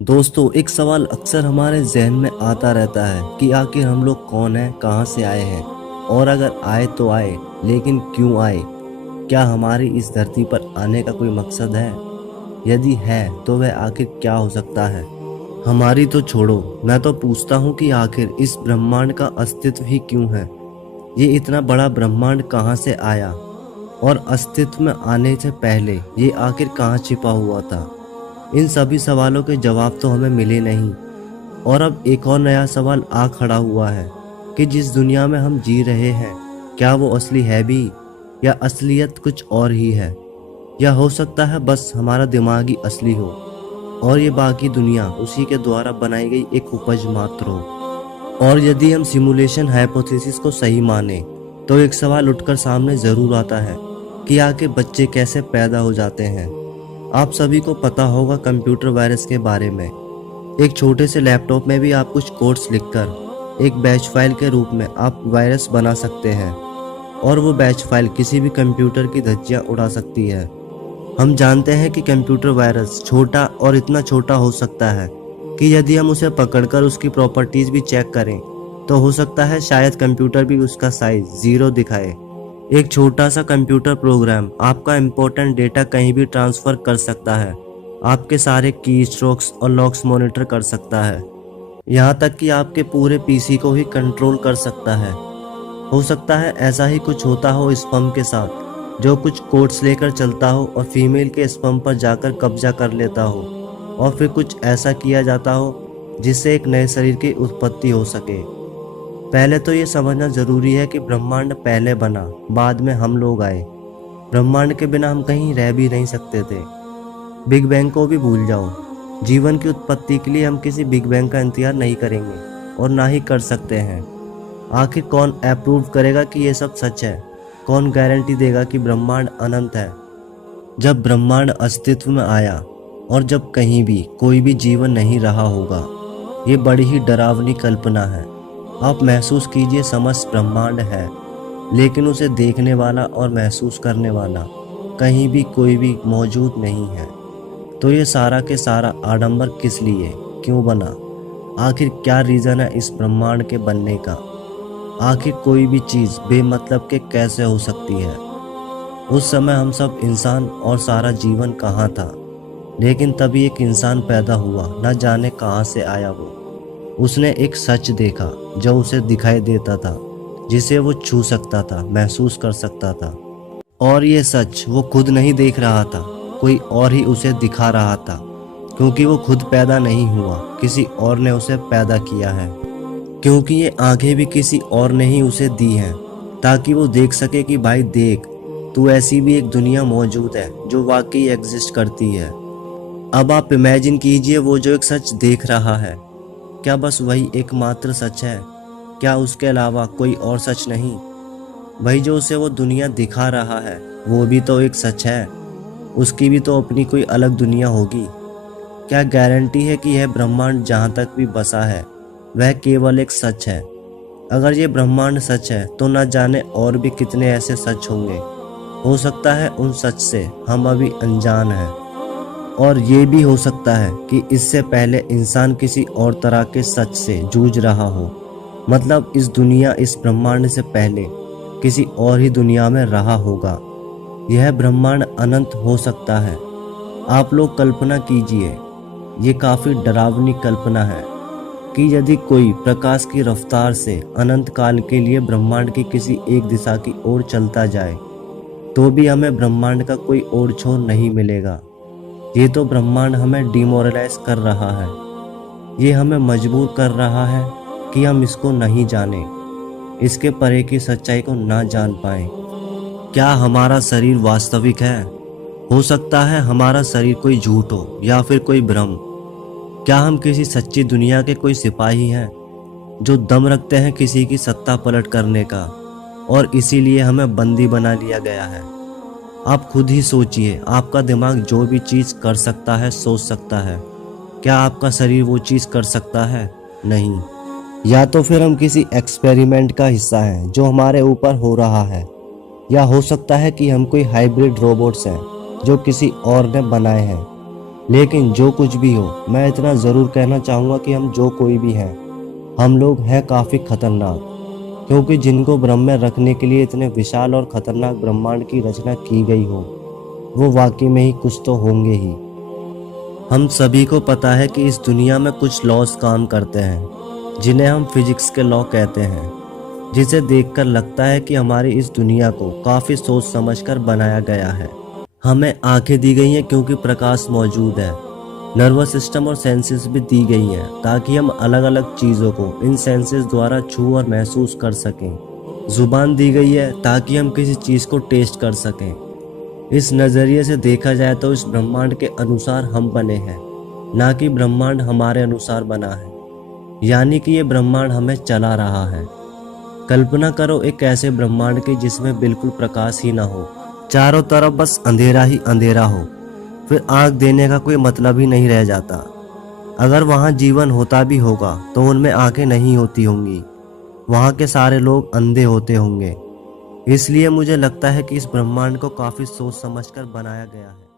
दोस्तों, एक सवाल अक्सर हमारे जहन में आता रहता है कि आखिर हम लोग कौन हैं, कहाँ से आए हैं, और अगर आए तो आए, लेकिन क्यों आए? क्या हमारी इस धरती पर आने का कोई मकसद है? यदि है तो वह आखिर क्या हो सकता है? हमारी तो छोड़ो, मैं तो पूछता हूँ कि आखिर इस ब्रह्मांड का अस्तित्व ही क्यों है? ये इतना बड़ा ब्रह्मांड कहाँ से आया, और अस्तित्व में आने से पहले ये आखिर कहाँ छिपा हुआ था? इन सभी सवालों के जवाब तो हमें मिले नहीं, और अब एक और नया सवाल आ खड़ा हुआ है कि जिस दुनिया में हम जी रहे हैं, क्या वो असली है भी, या असलियत कुछ और ही है? या हो सकता है बस हमारा दिमाग ही असली हो, और ये बाकी दुनिया उसी के द्वारा बनाई गई एक उपज मात्र हो। और यदि हम सिमुलेशन हाइपोथेसिस को सही माने, तो एक सवाल उठकर सामने जरूर आता है कि आखिर बच्चे कैसे पैदा हो जाते हैं। आप सभी को पता होगा कंप्यूटर वायरस के बारे में। एक छोटे से लैपटॉप में भी आप कुछ कोड्स लिखकर एक बैच फाइल के रूप में आप वायरस बना सकते हैं, और वो बैच फाइल किसी भी कंप्यूटर की धज्जियां उड़ा सकती है। हम जानते हैं कि कंप्यूटर वायरस छोटा और इतना छोटा हो सकता है कि यदि हम उसे पकड़कर उसकी प्रॉपर्टीज भी चेक करें, तो हो सकता है शायद कंप्यूटर भी उसका साइज 0 दिखाए। एक छोटा सा कंप्यूटर प्रोग्राम आपका इम्पोर्टेंट डेटा कहीं भी ट्रांसफर कर सकता है, आपके सारे की स्ट्रोक्स और लॉक्स मॉनिटर कर सकता है, यहाँ तक कि आपके पूरे पीसी को ही कंट्रोल कर सकता है। हो सकता है ऐसा ही कुछ होता हो स्पर्म के साथ, जो कुछ कोड्स लेकर चलता हो और फीमेल के स्पर्म पर जाकर कब्जा कर लेता हो, और फिर कुछ ऐसा किया जाता हो जिससे एक नए शरीर की उत्पत्ति हो सके। पहले तो ये समझना जरूरी है कि ब्रह्मांड पहले बना, बाद में हम लोग आए। ब्रह्मांड के बिना हम कहीं रह भी नहीं सकते थे। बिग बैंग को भी भूल जाओ। जीवन की उत्पत्ति के लिए हम किसी बिग बैंग का इंतजार नहीं करेंगे, और ना ही कर सकते हैं। आखिर कौन अप्रूव करेगा कि ये सब सच है? कौन गारंटी देगा कि ब्रह्मांड अनंत है? जब ब्रह्मांड अस्तित्व में आया, और जब कहीं भी कोई भी जीवन नहीं रहा होगा, ये बड़ी ही डरावनी कल्पना है। आप महसूस कीजिए, समस्त ब्रह्मांड है, लेकिन उसे देखने वाला और महसूस करने वाला कहीं भी कोई भी मौजूद नहीं है। तो ये सारा के सारा आडंबर किस लिए, क्यों बना? आखिर क्या रीज़न है इस ब्रह्मांड के बनने का? आखिर कोई भी चीज़ बेमतलब के कैसे हो सकती है? उस समय हम सब इंसान और सारा जीवन कहाँ था? लेकिन तभी एक इंसान पैदा हुआ, न जाने कहाँ से आया वो। उसने एक सच देखा जो उसे दिखाई देता था, जिसे वो छू सकता था, महसूस कर सकता था। और ये सच वो खुद नहीं देख रहा था, कोई और ही उसे दिखा रहा था, क्योंकि वो खुद पैदा नहीं हुआ, किसी और ने उसे पैदा किया है। क्योंकि ये आंखें भी किसी और ने ही उसे दी हैं, ताकि वो देख सके कि भाई देख, तू ऐसी भी एक दुनिया मौजूद है जो वाकई एग्जिस्ट करती है। अब आप इमेजिन कीजिए, वो जो एक सच देख रहा है, क्या बस वही एकमात्र सच है? क्या उसके अलावा कोई और सच नहीं? वही जो उसे वो दुनिया दिखा रहा है, वो भी तो एक सच है। उसकी भी तो अपनी कोई अलग दुनिया होगी। क्या गारंटी है कि यह ब्रह्मांड जहाँ तक भी बसा है, वह केवल एक सच है? अगर ये ब्रह्मांड सच है, तो न जाने और भी कितने ऐसे सच होंगे। हो सकता है उन सच से हम अभी अनजान हैं। और ये भी हो सकता है कि इससे पहले इंसान किसी और तरह के सच से जूझ रहा हो। मतलब इस दुनिया, इस ब्रह्मांड से पहले किसी और ही दुनिया में रहा होगा। यह ब्रह्मांड अनंत हो सकता है। आप लोग कल्पना कीजिए, ये काफ़ी डरावनी कल्पना है कि यदि कोई प्रकाश की रफ्तार से अनंत काल के लिए ब्रह्मांड की किसी एक दिशा की ओर चलता जाए, तो भी हमें ब्रह्मांड का कोई और छोर नहीं मिलेगा। ये तो ब्रह्मांड हमें डिमोरलाइज कर रहा है। ये हमें मजबूर कर रहा है कि हम इसको नहीं जाने, इसके परे की सच्चाई को ना जान पाए। क्या हमारा शरीर वास्तविक है? हो सकता है हमारा शरीर कोई झूठ हो, या फिर कोई भ्रम। क्या हम किसी सच्ची दुनिया के कोई सिपाही हैं, जो दम रखते हैं किसी की सत्ता पलट करने का, और इसीलिए हमें बंदी बना लिया गया है? आप खुद ही सोचिए, आपका दिमाग जो भी चीज़ कर सकता है, सोच सकता है, क्या आपका शरीर वो चीज़ कर सकता है? नहीं। या तो फिर हम किसी एक्सपेरिमेंट का हिस्सा हैं जो हमारे ऊपर हो रहा है, या हो सकता है कि हम कोई हाइब्रिड रोबोट्स हैं जो किसी और ने बनाए हैं। लेकिन जो कुछ भी हो, मैं इतना ज़रूर कहना चाहूँगा कि हम जो कोई भी हैं, हम लोग हैं काफ़ी खतरनाक, क्योंकि जिनको भ्रम में रखने के लिए इतने विशाल और खतरनाक ब्रह्मांड की रचना की गई हो, वो वाकई में ही कुछ तो होंगे ही। हम सभी को पता है कि इस दुनिया में कुछ लॉज काम करते हैं, जिन्हें हम फिजिक्स के लॉ कहते हैं, जिसे देखकर लगता है कि हमारी इस दुनिया को काफ़ी सोच समझकर बनाया गया है। हमें आंखें दी गई हैं क्योंकि प्रकाश मौजूद है, नर्वस सिस्टम और सेंसेस भी दी गई हैं ताकि हम अलग अलग चीज़ों को इन सेंसेस द्वारा छू और महसूस कर सकें। जुबान दी गई है ताकि हम किसी चीज़ को टेस्ट कर सकें। इस नज़रिए से देखा जाए तो इस ब्रह्मांड के अनुसार हम बने हैं, ना कि ब्रह्मांड हमारे अनुसार बना है। यानी कि ये ब्रह्मांड हमें चला रहा है। कल्पना करो एक ऐसे ब्रह्मांड की जिसमें बिल्कुल प्रकाश ही ना हो, चारों तरफ बस अंधेरा ही अंधेरा हो, फिर आँख देने का कोई मतलब ही नहीं रह जाता। अगर वहाँ जीवन होता भी होगा तो उनमें आंखें नहीं होती होंगी, वहाँ के सारे लोग अंधे होते होंगे। इसलिए मुझे लगता है कि इस ब्रह्मांड को काफ़ी सोच समझकर बनाया गया है।